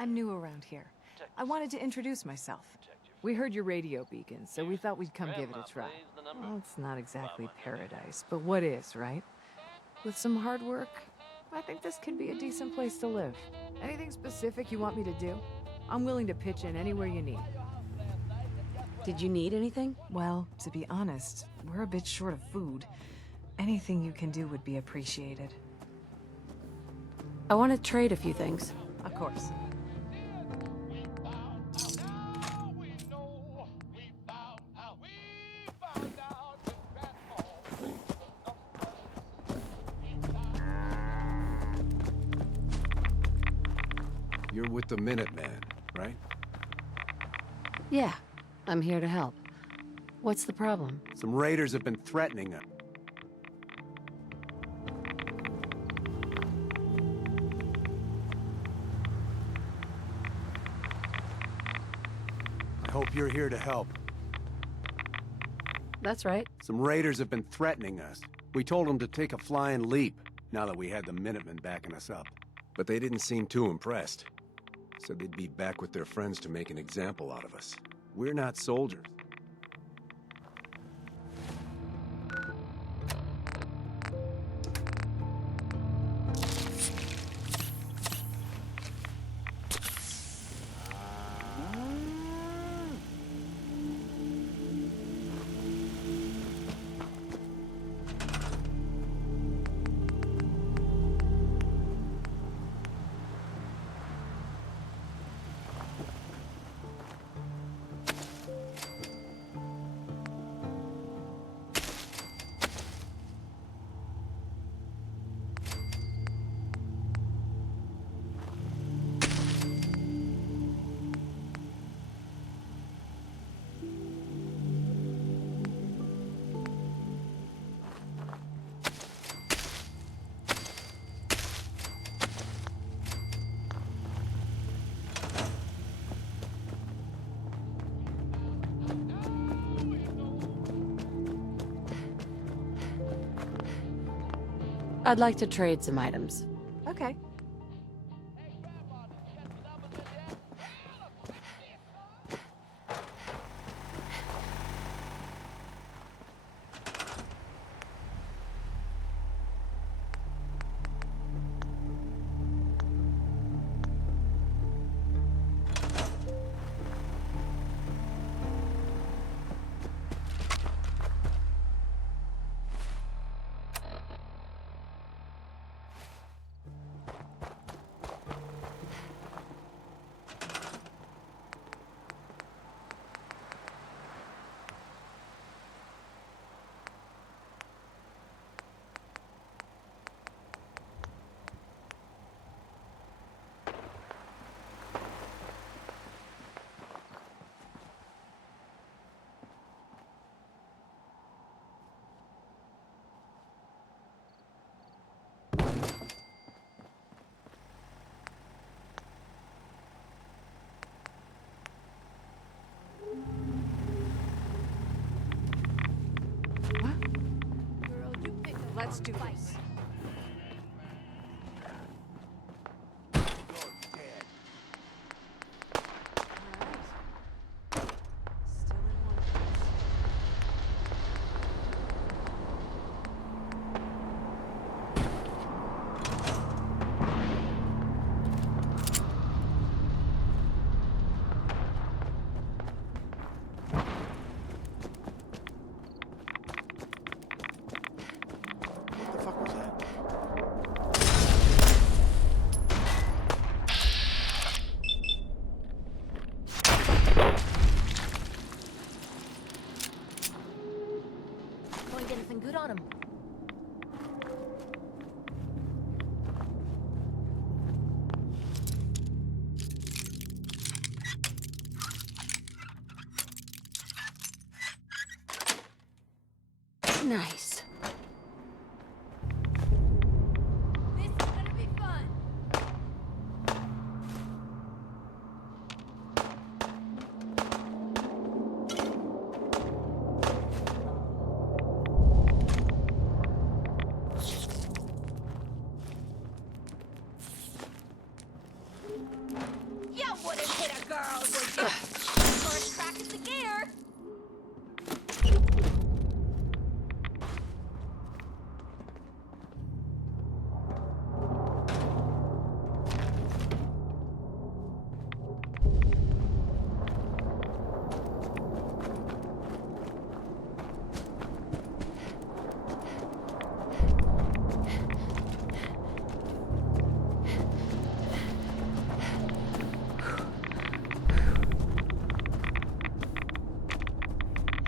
I'm new around here. I wanted to introduce myself. We heard your radio beacon, so we thought we'd come give it a try. Well, it's not exactly paradise, but what is, right? With some hard work, I think this can be a decent place to live. Anything specific you want me to do? I'm willing to pitch in anywhere you need. Did you need anything? Well, to be honest, we're a bit short of food. Anything you can do would be appreciated. I want to trade a few things. Of course. You're with the Minuteman, right? Yeah, I'm here to help. What's the problem? Some raiders have been threatening us. I hope you're here to help. That's right. Some raiders have been threatening us. We told them to take a flying leap, now that we had the Minutemen backing us up. But they didn't seem too impressed. Said they'd be back with their friends to make an example out of us. We're not soldiers. I'd like to trade some items. Okay. Let's do this. Find anything good on him? Nice. This is gonna be fun.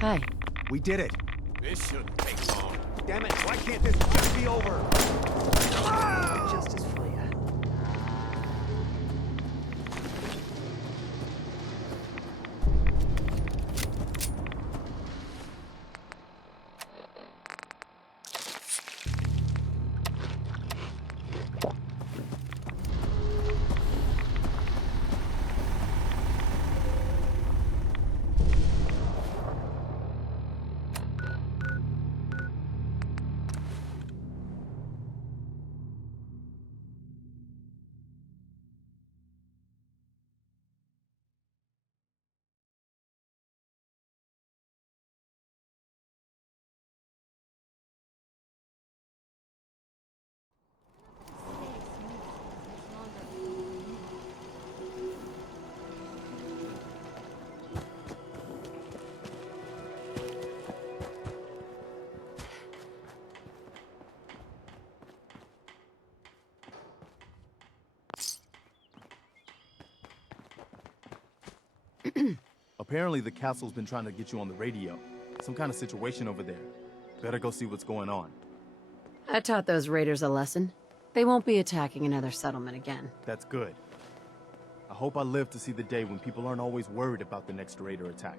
Hi. We did it. This shouldn't take long. Damn it, why can't this just be over? Justice for ya. Apparently the castle's been trying to get you on the radio. Some kind of situation over there. Better go see what's going on. I taught those raiders a lesson. They won't be attacking another settlement again. That's good. I hope I live to see the day when people aren't always worried about the next raider attack.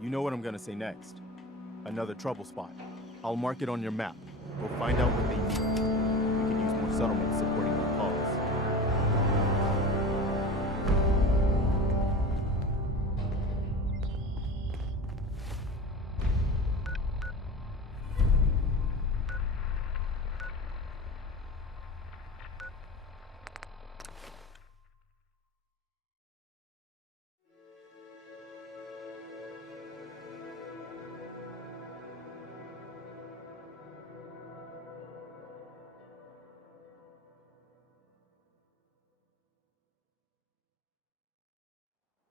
You know what I'm gonna say next. Another trouble spot. I'll mark it on your map. Go find out what they need. We can use more settlements supporting their cause.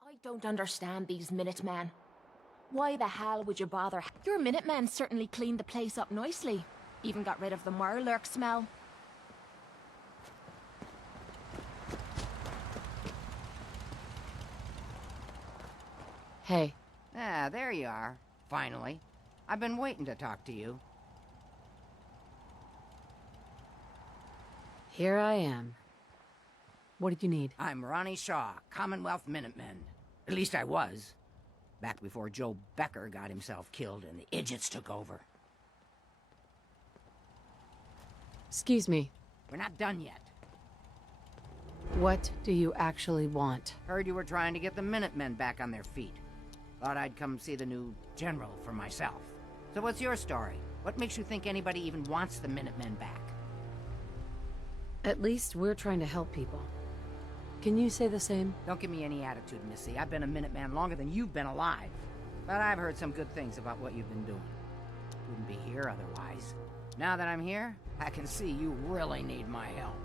I don't understand these Minutemen. Why the hell would you bother? Your Minutemen certainly cleaned the place up nicely. Even got rid of the Mirelurk smell. Hey, Ah, there you are. Finally. I've been waiting to talk to you. here I am. What did you need? I'm Ronnie Shaw, Commonwealth Minutemen. At least I was. Back before Joe Becker got himself killed and the idiots took over. Excuse me. We're not done yet. What do you actually want? Heard you were trying to get the Minutemen back on their feet. Thought I'd come see the new general for myself. So what's your story? What makes you think anybody even wants the Minutemen back? At least we're trying to help people. Can you say the same? Don't give me any attitude, Missy. I've been a Minuteman longer than you've been alive. But I've heard some good things about what you've been doing. Wouldn't be here otherwise. Now that I'm here, I can see you really need my help.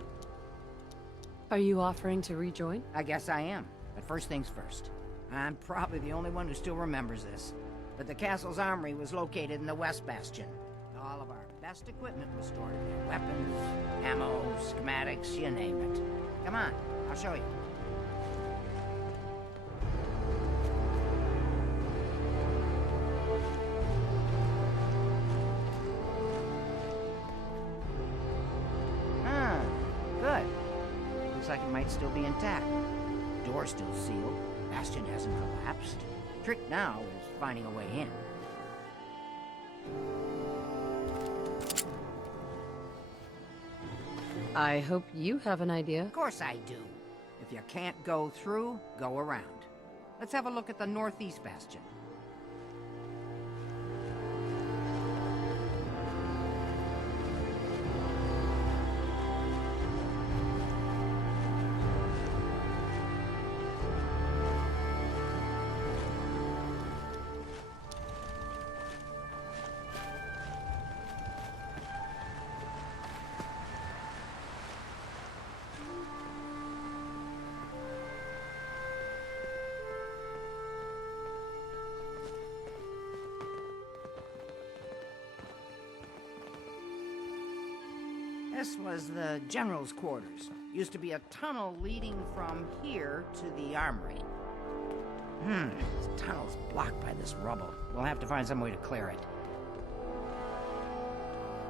Are you offering to rejoin? I guess I am. But first things first. I'm probably the only one who still remembers this. But the castle's armory was located in the West Bastion. All of our best equipment was stored in there. Weapons, ammo, schematics, you name it. Come on, I'll show you. Ah, good. Looks like it might still be intact. Door's still sealed. Bastion hasn't collapsed. Trick now is finding a way in. I hope you have an idea. Of course I do. If you can't go through, go around. Let's have a look at the Northeast Bastion. This was the general's quarters. Used to be a tunnel leading from here to the armory. It's tunnel's blocked by this rubble. We'll have to find some way to clear it.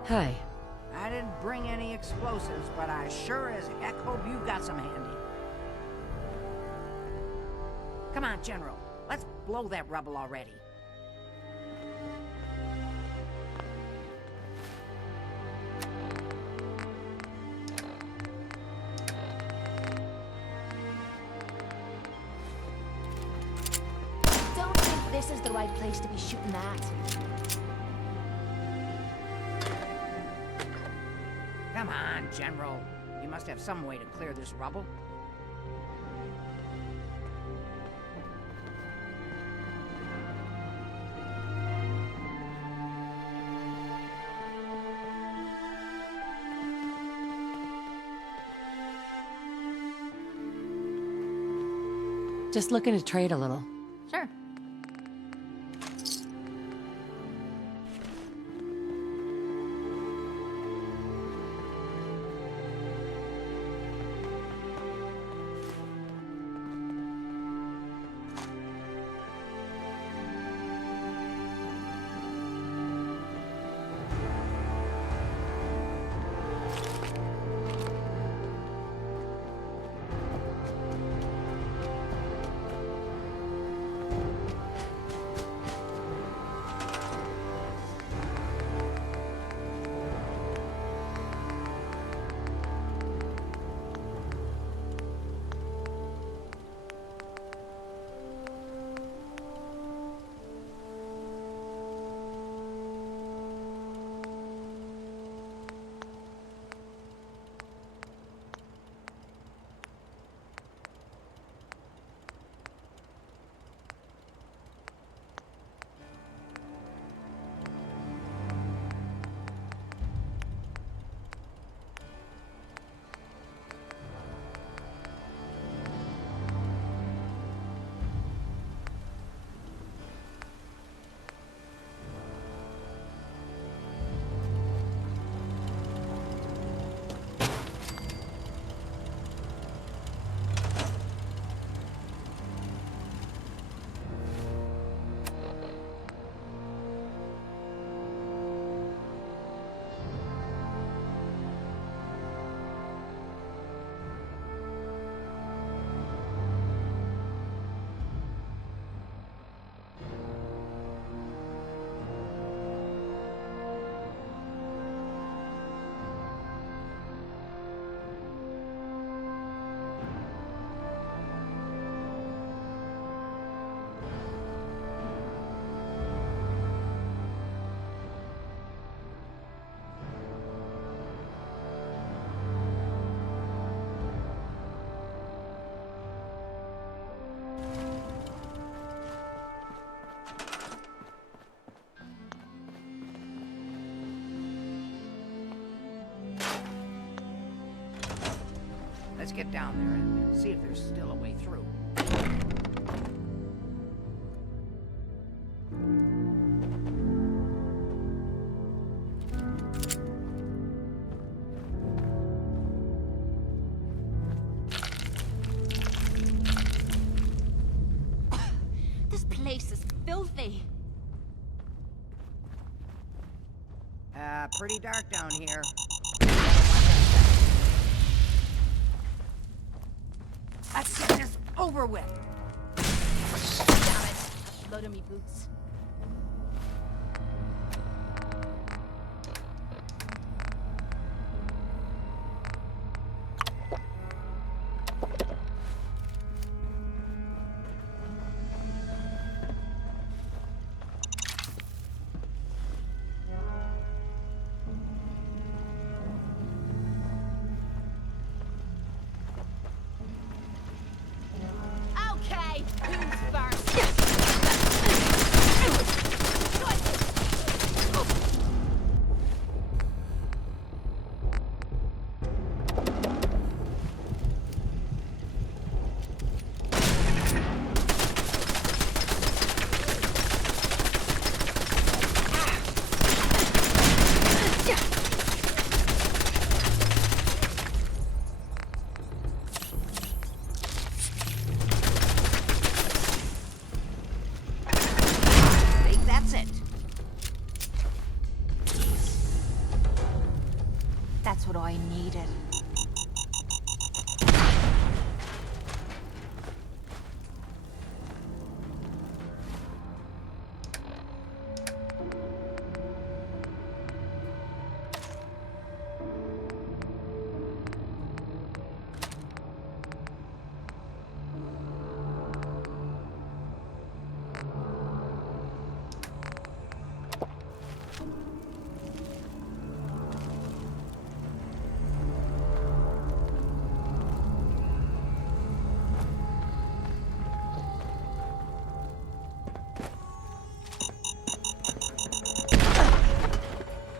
Hi. I didn't bring any explosives, but I sure as heck hope you got some handy. Come on, General. Let's blow that rubble already. Don't think this is the right place to be shooting at. Come on, General. You must have some way to clear this rubble. Just looking to trade a little. Sure. Let's get down there and see if there's still a way through. This place is filthy. Pretty dark down here. Let's get this over with. Damn it. Blood on me boots. Okay, who's first? I need it.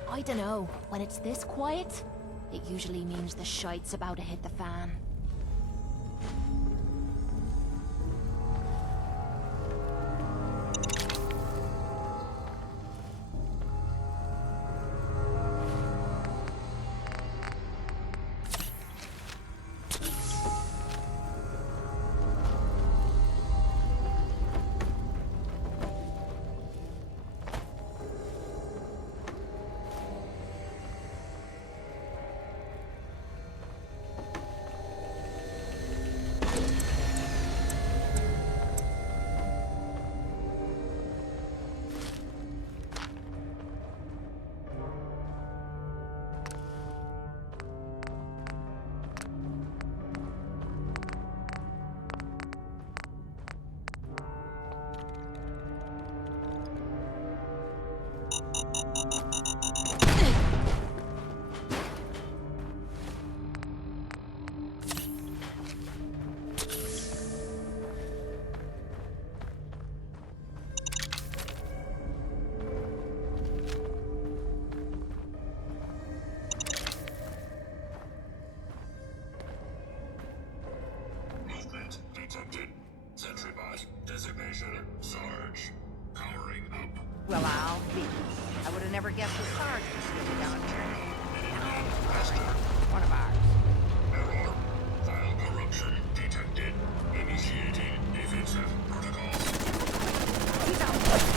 I dunno. When it's this quiet, it usually means the shite's about to hit the fan. Well, I'll be. I would have never guessed the Sarge was still down here. One of ours. Error. File corruption detected. Initiating defensive protocols. He's out.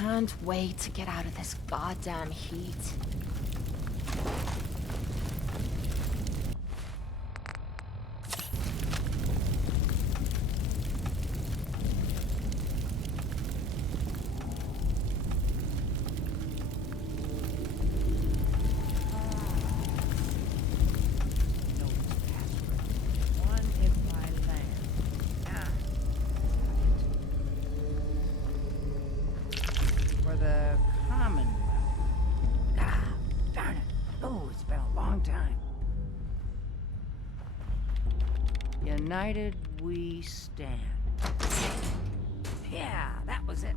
can't wait to get out of this goddamn heat. One if I land. Ah, for the Commonwealth. Ah, darn it. Oh, it's been a long time. United we stand. Yeah, that was it.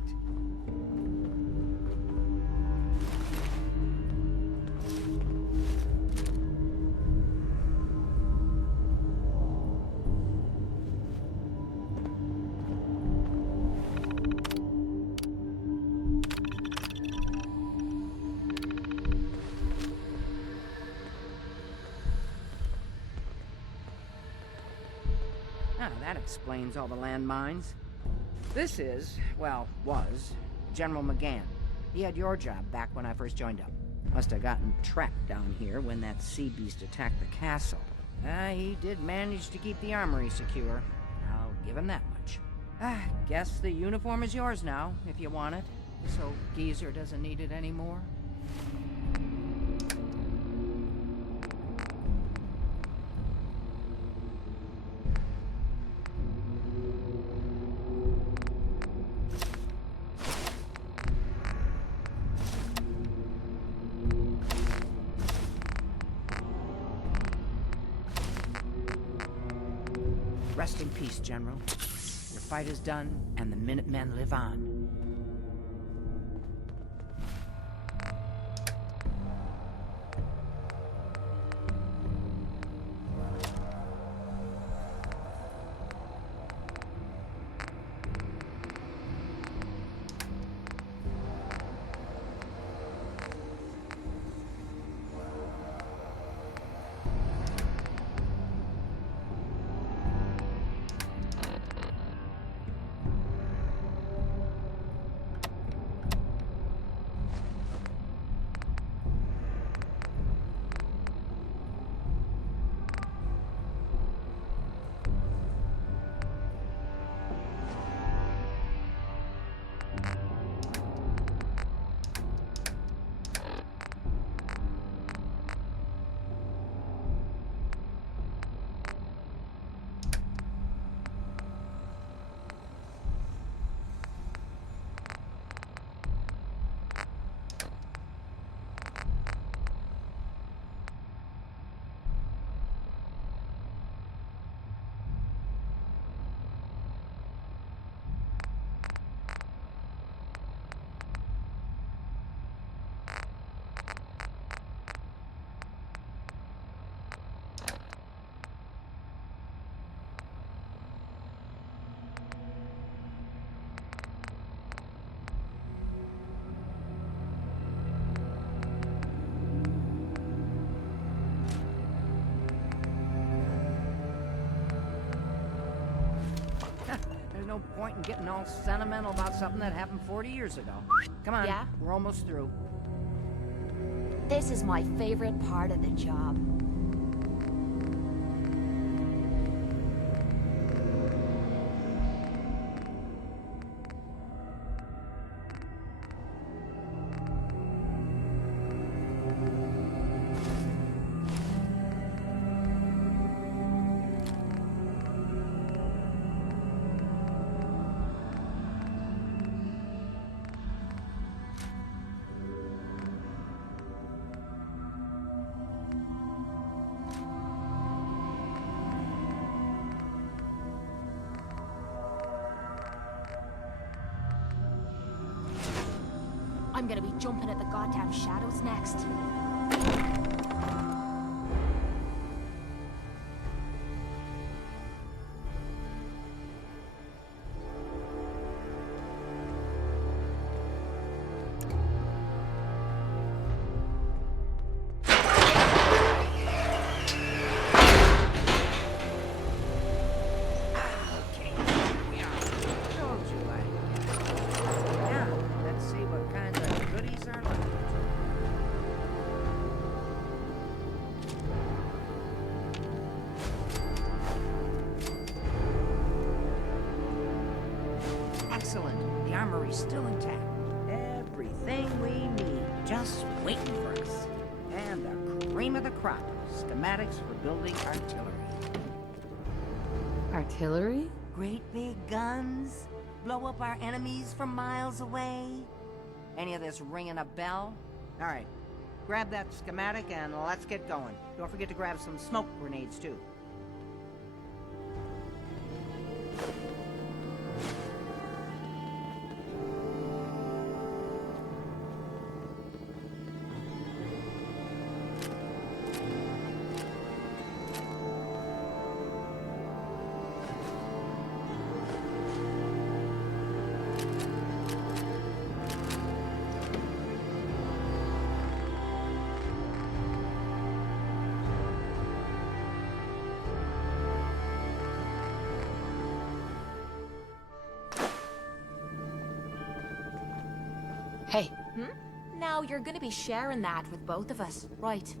Ah, that explains all the landmines. This is, well, was, General McGann. He had your job back when I first joined up. Must have gotten trapped down here when that sea beast attacked the castle. He did manage to keep the armory secure. I'll give him that much. Guess the uniform is yours now, if you want it. So Geezer doesn't need it anymore. Rest in peace, General. Your fight is done, and the Minutemen live on. There's no point in getting all sentimental about something that happened 40 years ago. Come on, Yeah? we're almost through. This is my favorite part of the job. I'm gonna be jumping at the goddamn shadows next. Told you I. Yeah, let's see what still intact. Everything we need, just waiting for us. And the cream of the crop, schematics for building artillery. Artillery? Great big guns, blow up our enemies from miles away. Any of this ringing a bell? All right, grab that schematic and let's get going. Don't forget to grab some smoke grenades, too. Hey, Now you're gonna be sharing that with both of us, right?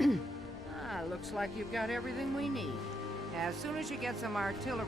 Looks like you've got everything we need. As soon as you get some artillery...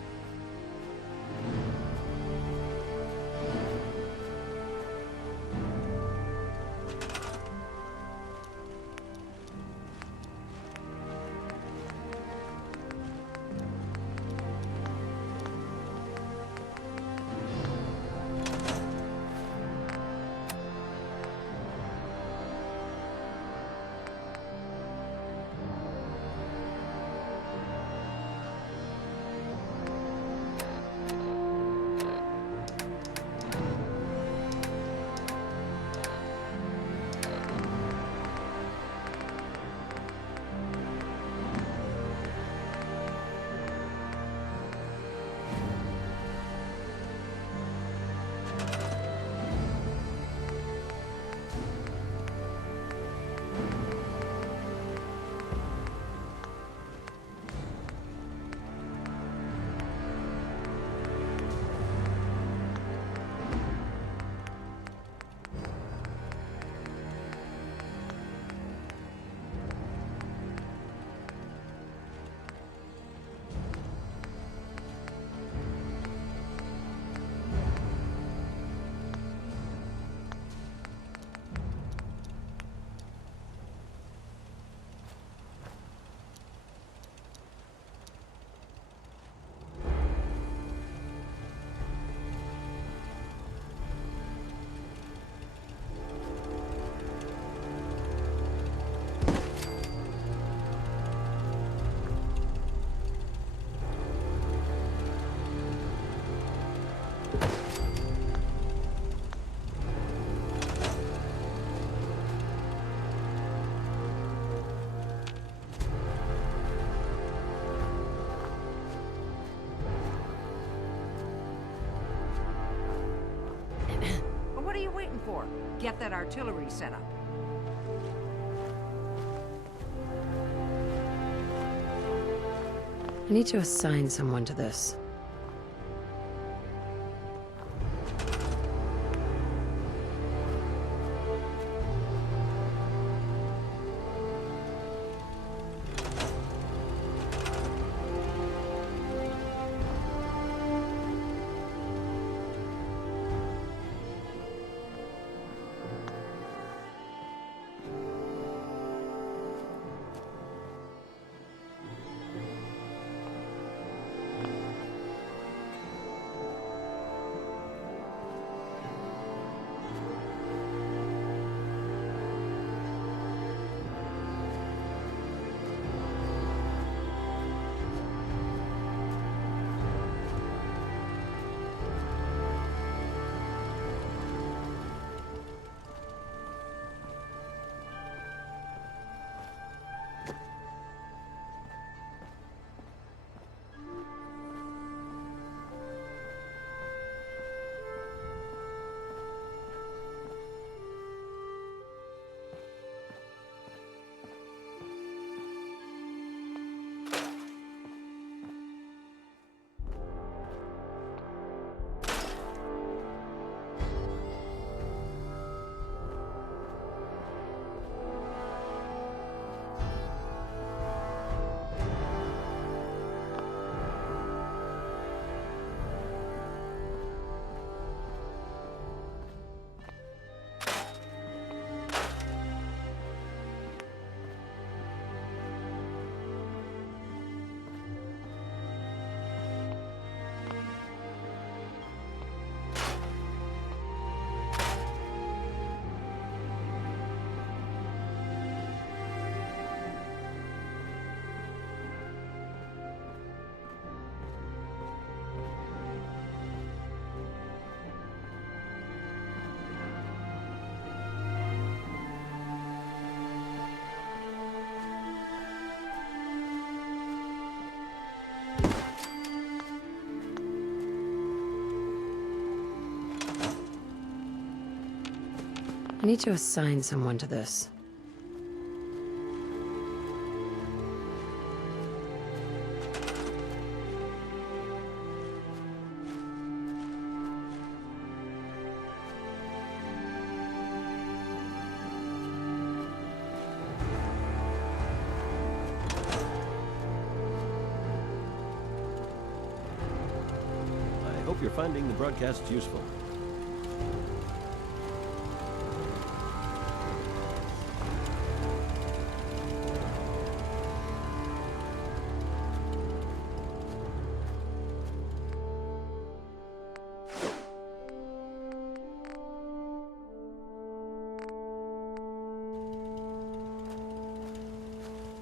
What are you waiting for? Get that artillery set up. I need to assign someone to this. I need to assign someone to this. finding the broadcasts useful.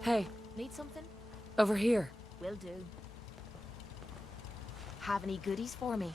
Hey, Need something? over here. Will do. Have any goodies for me?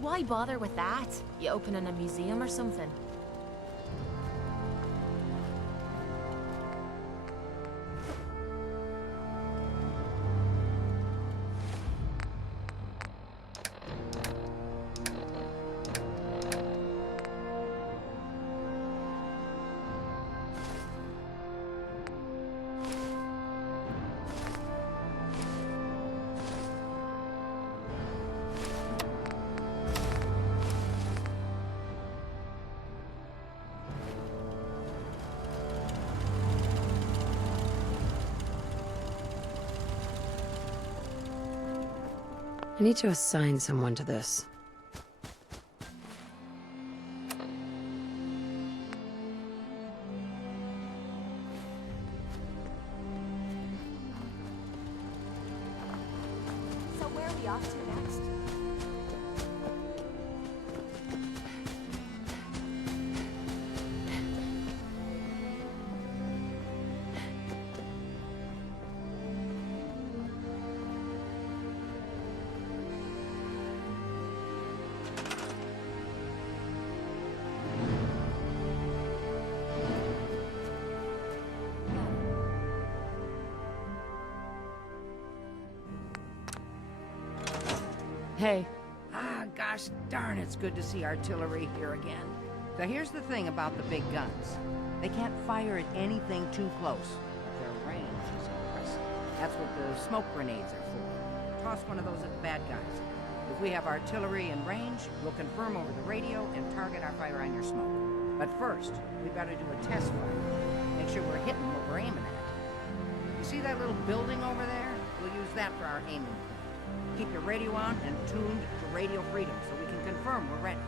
Why bother with that? You opening a museum or something? I need to assign someone to this. So where are we off to next? Hey, Ah, gosh darn, it's good to see artillery here again. So here's the thing about the big guns. They can't fire at anything too close, but their range is impressive. That's what the smoke grenades are for. Toss one of those at the bad guys. If we have artillery in range, we'll confirm over the radio and target our fire on your smoke. But first, we've got to do a test fire. Make sure we're hitting what we're aiming at. You see that little building over there? We'll use that for our aiming point. Keep your radio on and tuned to Radio Freedom so we can confirm we're ready.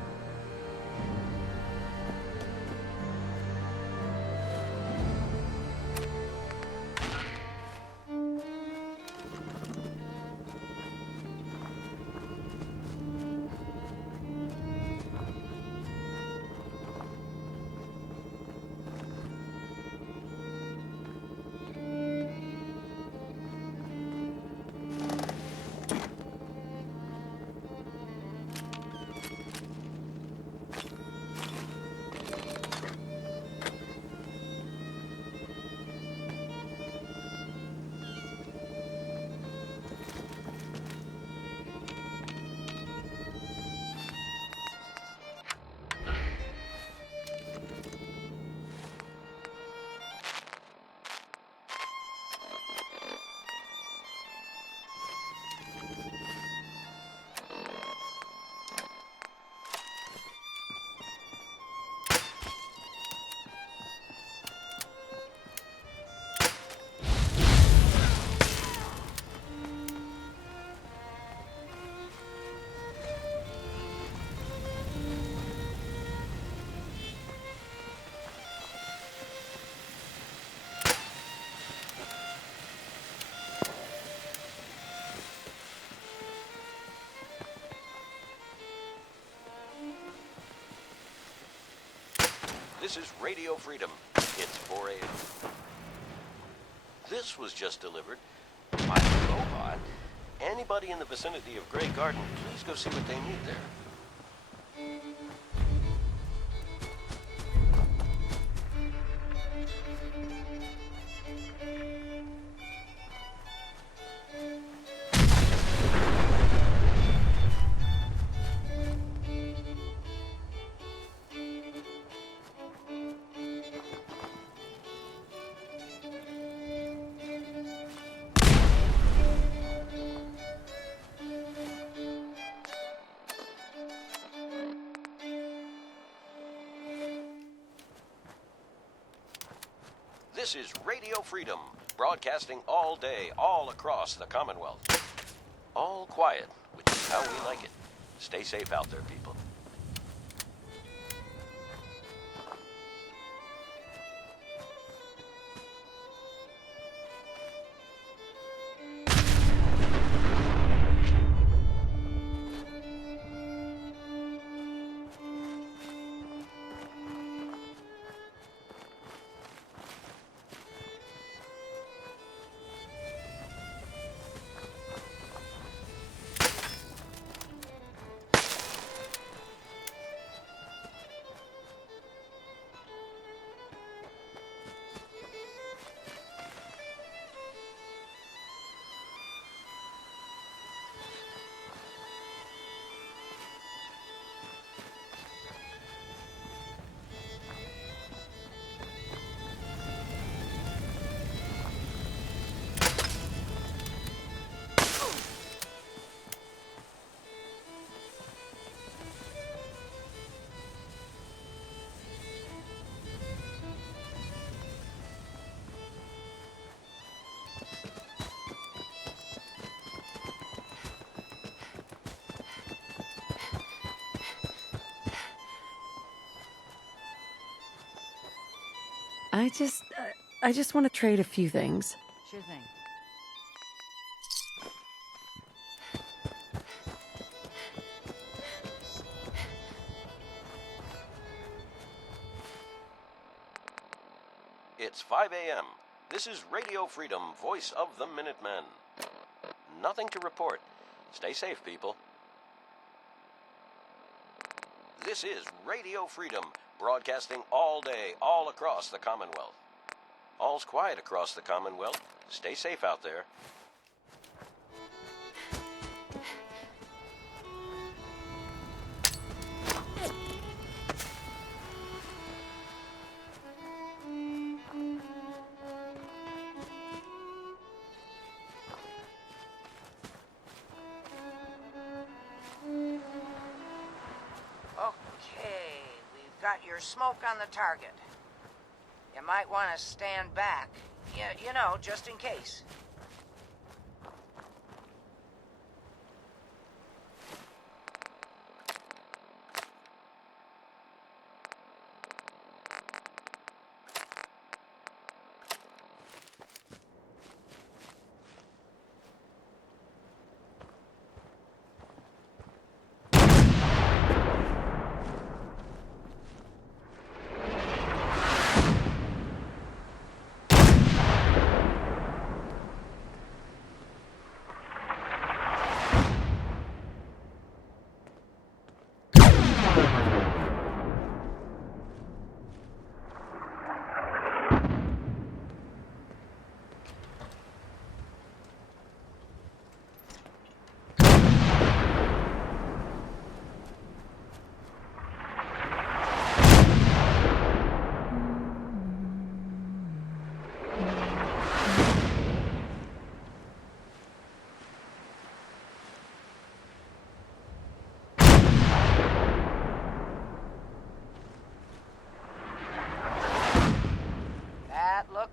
This is Radio Freedom. It's 4 a.m. This was just delivered by a robot. Anybody in the vicinity of Grey Garden, please go see what they need there. This is Radio Freedom, broadcasting all day, all across the Commonwealth. All quiet, which is how we like it. Stay safe out there, people. I just want to trade a few things. Sure thing. It's 5 a.m. This is Radio Freedom, voice of the Minutemen. Nothing to report. Stay safe, people. This is Radio Freedom, broadcasting all day, all across the Commonwealth. All's quiet across the Commonwealth. Stay safe out there. Okay, we've got your smoke on the target. You might want to stand back. You know, just in case.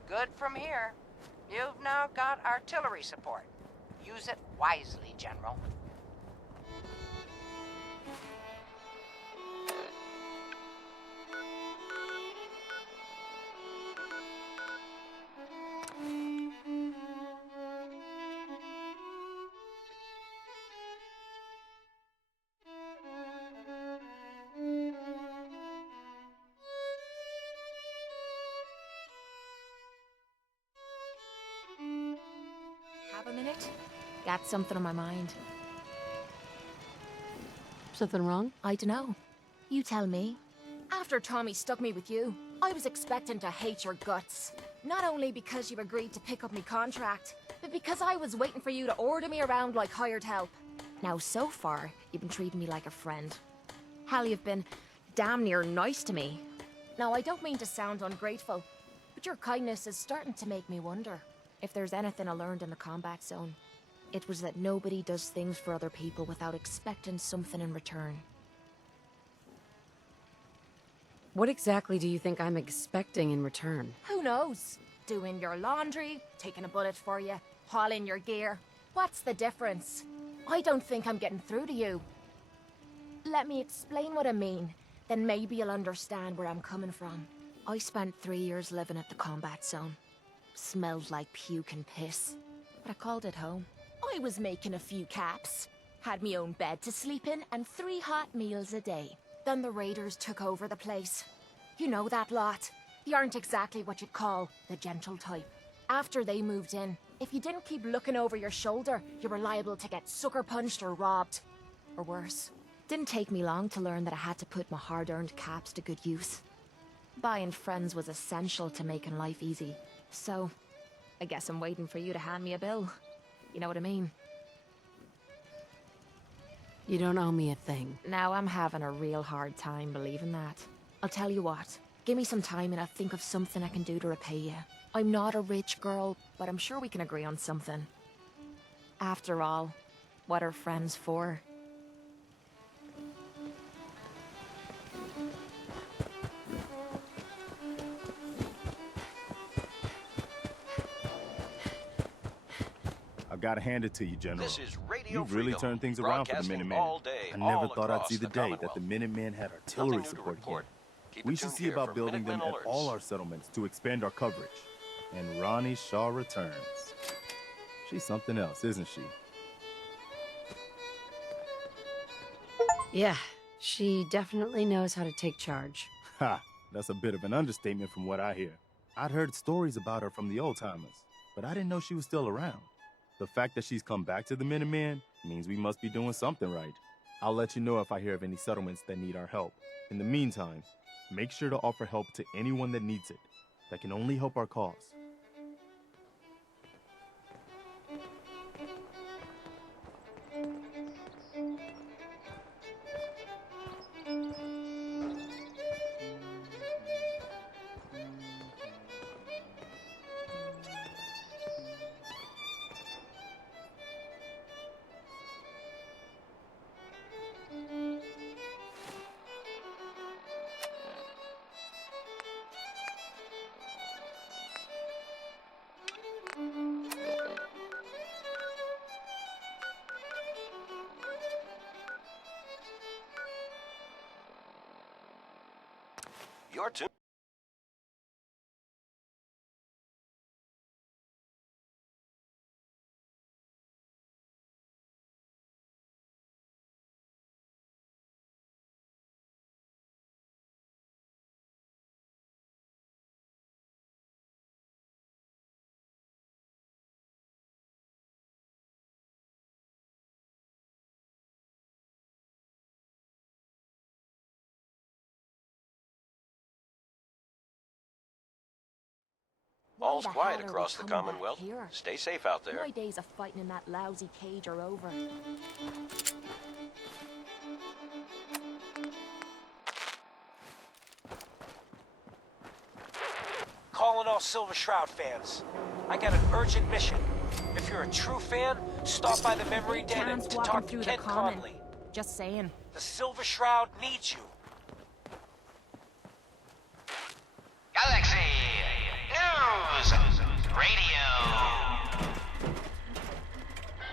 Good from here. You've now got artillery support. Use it wisely, General. Have a minute? Got something on my mind. Something wrong? I dunno. You tell me. After Tommy stuck me with you, I was expecting to hate your guts. Not only because you agreed to pick up me contract, but because I was waiting for you to order me around like hired help. Now, so far, you've been treating me like a friend. Hell, you've been damn near nice to me. Now, I don't mean to sound ungrateful, but your kindness is starting to make me wonder if there's anything I learned in the combat zone. It was that nobody does things for other people without expecting something in return. What exactly do you think I'm expecting in return? Who knows? doing your laundry, taking a bullet for you, hauling your gear. What's the difference? I don't think I'm getting through to you. Let me explain what I mean, then maybe you'll understand where I'm coming from. I spent 3 years living at the combat zone. Smelled like puke and piss, but I called it home. I was making a few caps, had me own bed to sleep in, and 3 hot meals a day. Then the raiders took over the place. You know that lot. They aren't exactly what you'd call the gentle type. After they moved in, if you didn't keep looking over your shoulder, you were liable to get sucker punched or robbed. Or worse. Didn't take me long to learn that I had to put my hard-earned caps to good use. Buying friends was essential to making life easy. So, I guess I'm waiting for you to hand me a bill. You know what I mean? You don't owe me a thing. Now I'm having a real hard time believing that. I'll tell you what. Give me some time and I'll think of something I can do to repay you. I'm not a rich girl, but I'm sure we can agree on something. After all, what are friends for? I've got to hand it to you, General. This is Radio You've really Freedom, turned things around for the broadcasting Minutemen. all day, I never all thought I'd across see the the day that Commonwealth. the Minutemen had Nothing artillery new to support here. report. Keep We it should tuned see here about for building them Minutemen at all alerts. our settlements to expand our coverage. And Ronnie Shaw returns. She's something else, isn't she? Yeah, she definitely knows how to take charge. Ha! That's a bit of an understatement from what I hear. I'd heard stories about her from the old-timers, but I didn't know she was still around. The fact that she's come back to the Minutemen means we must be doing something right. I'll let you know if I hear of any settlements that need our help. In the meantime, make sure to offer help to anyone that needs it. That can only help our cause. You're tuned. All's Why the quiet hell are we across the coming back Commonwealth. here? Stay safe out there. My days of fighting in that lousy cage are over. Calling all Silver Shroud fans. I got an urgent mission. If you're a true fan, stop by the Memory Den Chance to walking talk to through the Ken common. Conley. Just saying. The Silver Shroud needs you. Galaxy News Radio.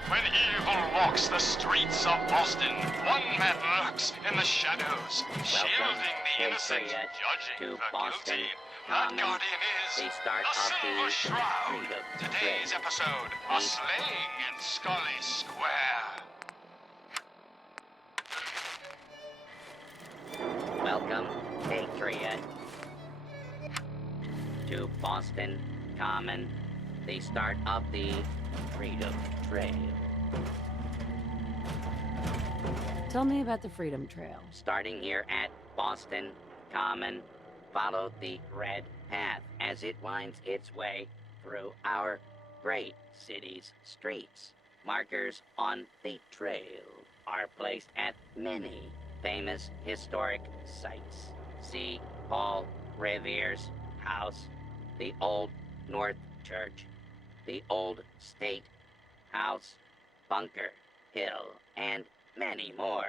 When evil walks the streets of Boston, one man lurks in the shadows, shielding the innocent, judging the guilty. That guardian is the Silver Shroud. Today's episode, a slaying in Scully Square. Welcome, Patriot, to Boston Common, the start of the Freedom Trail. Tell me about the Freedom Trail. Starting here at Boston Common, follow the red path as it winds its way through our great city's streets. Markers on the trail are placed at many famous historic sites. See Paul Revere's house, the Old North Church, the Old State House, Bunker Hill, and many more.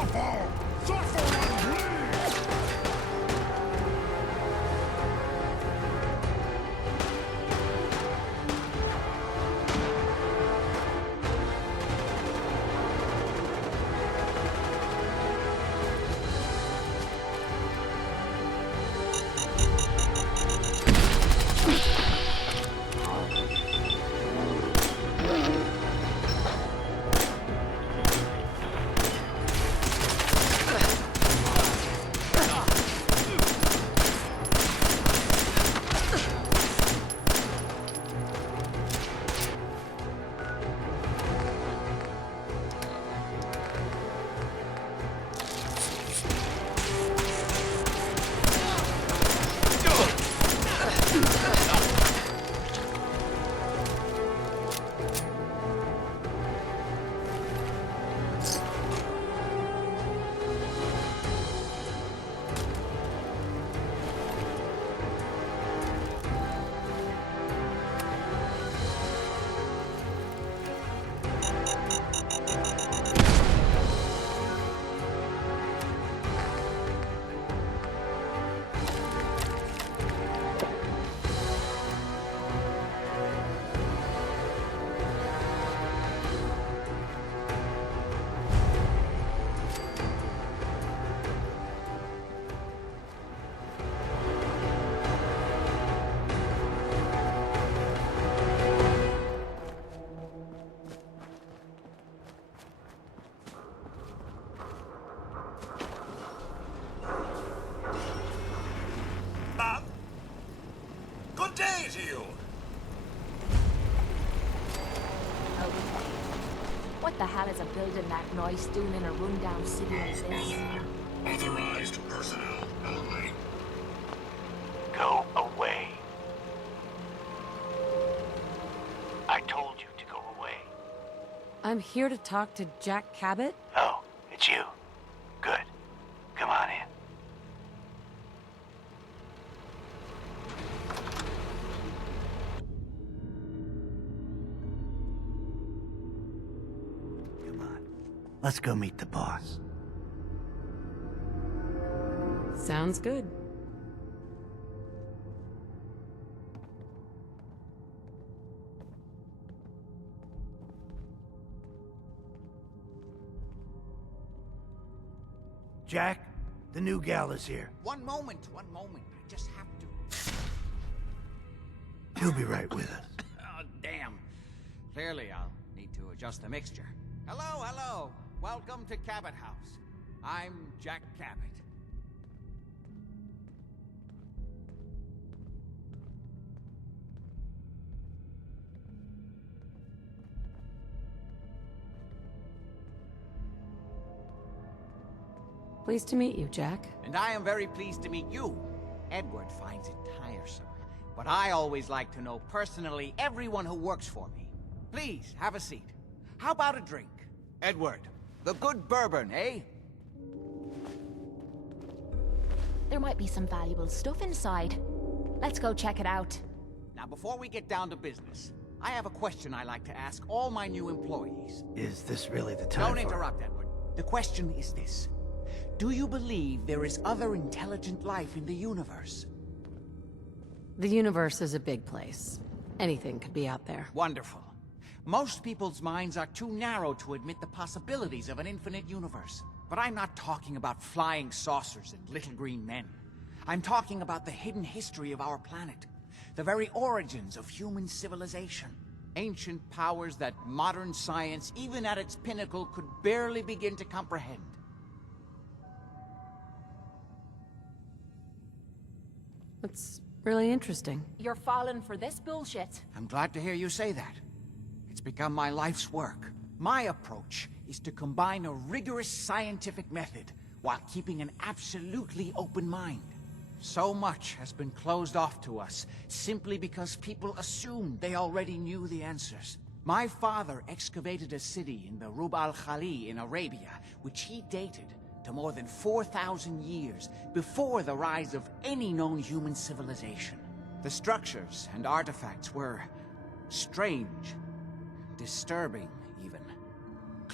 Suffer! Suffer and bleed! Good day to you! What the hell is a building that nice doing in a rundown city like this? Authorized personnel only. Go away. I told you to go away. I'm here to talk to Jack Cabot. Oh, it's you. Good. Come on in. Come on. Let's go meet the boss. Sounds good. Jack, the new gal is here. One moment. I just have to. He'll be right with us. Oh, damn. Clearly, I'll need to adjust the mixture. Hello. Welcome to Cabot House. I'm Jack Cabot. Pleased to meet you, Jack. And I am very pleased to meet you. Edward finds it tiresome, but I always like to know personally everyone who works for me. Please, have a seat. How about a drink? Edward, the good bourbon, eh? There might be some valuable stuff inside. Let's go check it out. Now, before we get down to business, I have a question I like to ask all my new employees. Is this really the time Don't interrupt, Edward. The question is this. Do you believe there is other intelligent life in the universe? The universe is a big place. Anything could be out there. Wonderful. Most people's minds are too narrow to admit the possibilities of an infinite universe. But I'm not talking about flying saucers and little green men. I'm talking about the hidden history of our planet. The very origins of human civilization. Ancient powers that modern science, even at its pinnacle, could barely begin to comprehend. That's really interesting. You're falling for this bullshit. I'm glad to hear you say that. It's become my life's work. My approach is to combine a rigorous scientific method while keeping an absolutely open mind. So much has been closed off to us simply because people assumed they already knew the answers. My father excavated a city in the Rub al-Khali in Arabia, which he dated to more than 4,000 years before the rise of any known human civilization. The structures and artifacts were strange, disturbing even.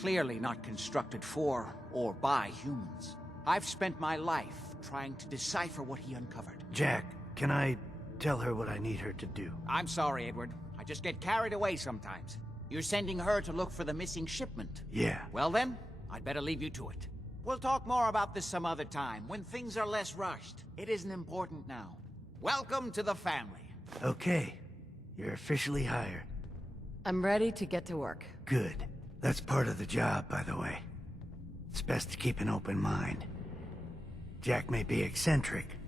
clearly not constructed for or by humans. I've spent my life trying to decipher what he uncovered. Jack, can I tell her what I need her to do? I'm sorry, Edward. I just get carried away sometimes. You're sending her to look for the missing shipment? Yeah. Well then, I'd better leave you to it. We'll talk more about this some other time, when things are less rushed. It isn't important now. Welcome to the family. Okay. You're officially hired. I'm ready to get to work. Good. That's part of the job, by the way. It's best to keep an open mind. Jack may be eccentric,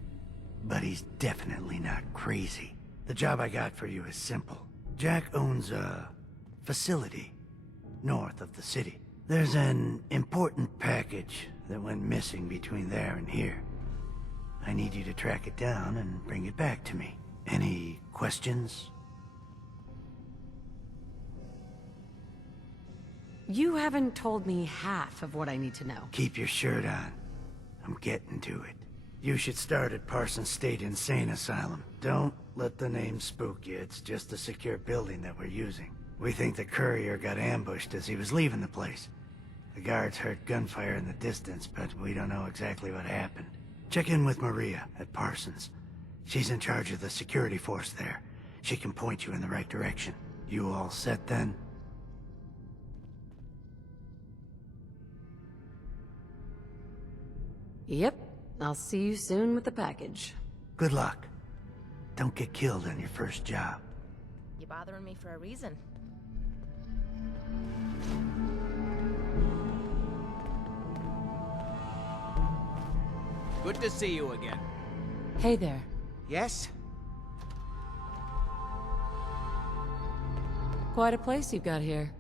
but he's definitely not crazy. The job I got for you is simple. Jack owns a facility north of the city. There's an important package that went missing between there and here. I need you to track it down and bring it back to me. Any questions? You haven't told me half of what I need to know. Keep your shirt on. I'm getting to it. You should start at Parsons State Insane Asylum. Don't let the name spook you. It's just a secure building that we're using. We think the courier got ambushed as he was leaving the place. The guards heard gunfire in the distance, but we don't know exactly what happened. Check in with Maria at Parsons. She's in charge of the security force there. She can point you in the right direction. You all set then? Yep. I'll see you soon with the package. Good luck. Don't get killed on your first job. You're bothering me for a reason. Good to see you again. Hey there. Yes? Quite a place you've got here.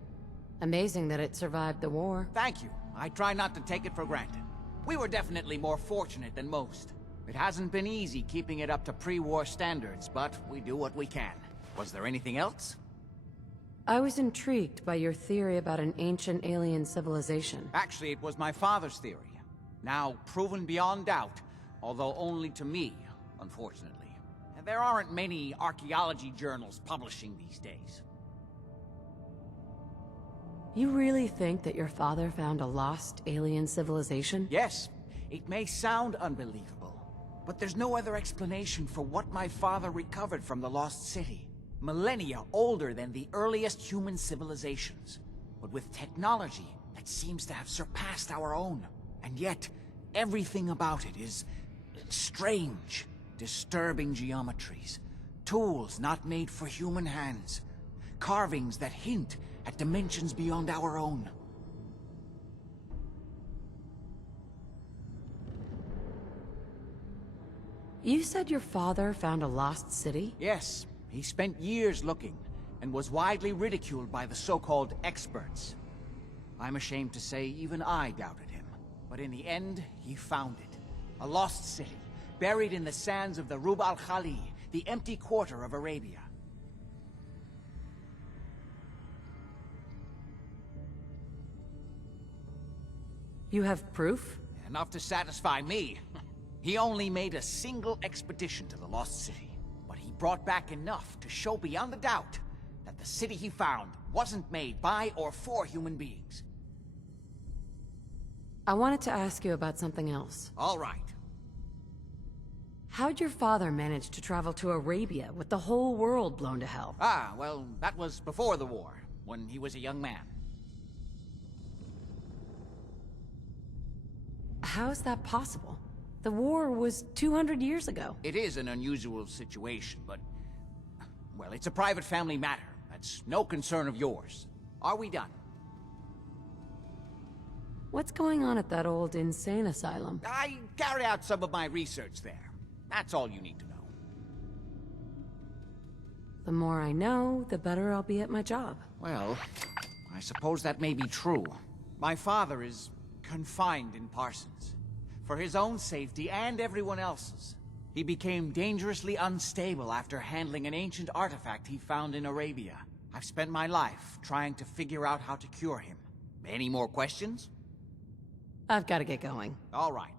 Amazing that it survived the war. Thank you. I try not to take it for granted. We were definitely more fortunate than most. It hasn't been easy keeping it up to pre-war standards, but we do what we can. Was there anything else? I was intrigued by your theory about an ancient alien civilization. Actually, it was my father's theory. Now proven beyond doubt, although only to me, unfortunately. And there aren't many archaeology journals publishing these days. You really think that your father found a lost alien civilization? Yes, it may sound unbelievable, but there's no other explanation for what my father recovered from the lost city. Millennia older than the earliest human civilizations, but with technology that seems to have surpassed our own. And yet, everything about it is strange. Disturbing geometries, tools not made for human hands, carvings that hint at dimensions beyond our own. You said your father found a lost city? Yes, he spent years looking, and was widely ridiculed by the so-called experts. I'm ashamed to say even I doubted him. But in the end, he found it. A lost city, buried in the sands of the Rub al-Khali, the empty quarter of Arabia. You have proof? Enough to satisfy me. He only made a single expedition to the lost city, but he brought back enough to show beyond a doubt that the city he found wasn't made by or for human beings. I wanted to ask you about something else. All right. How'd your father manage to travel to Arabia with the whole world blown to hell? Ah, well, that was before the war, when he was a young man. How is that possible? The war was 200 years ago. It is an unusual situation, but... well, it's a private family matter. That's no concern of yours. Are we done? What's going on at that old insane asylum? I carry out some of my research there. That's all you need to know. The more I know, the better I'll be at my job. Well, I suppose that may be true. My father is confined in Parsons. For his own safety and everyone else's. He became dangerously unstable after handling an ancient artifact he found in Arabia. I've spent my life trying to figure out how to cure him. Any more questions? I've got to get going. All right.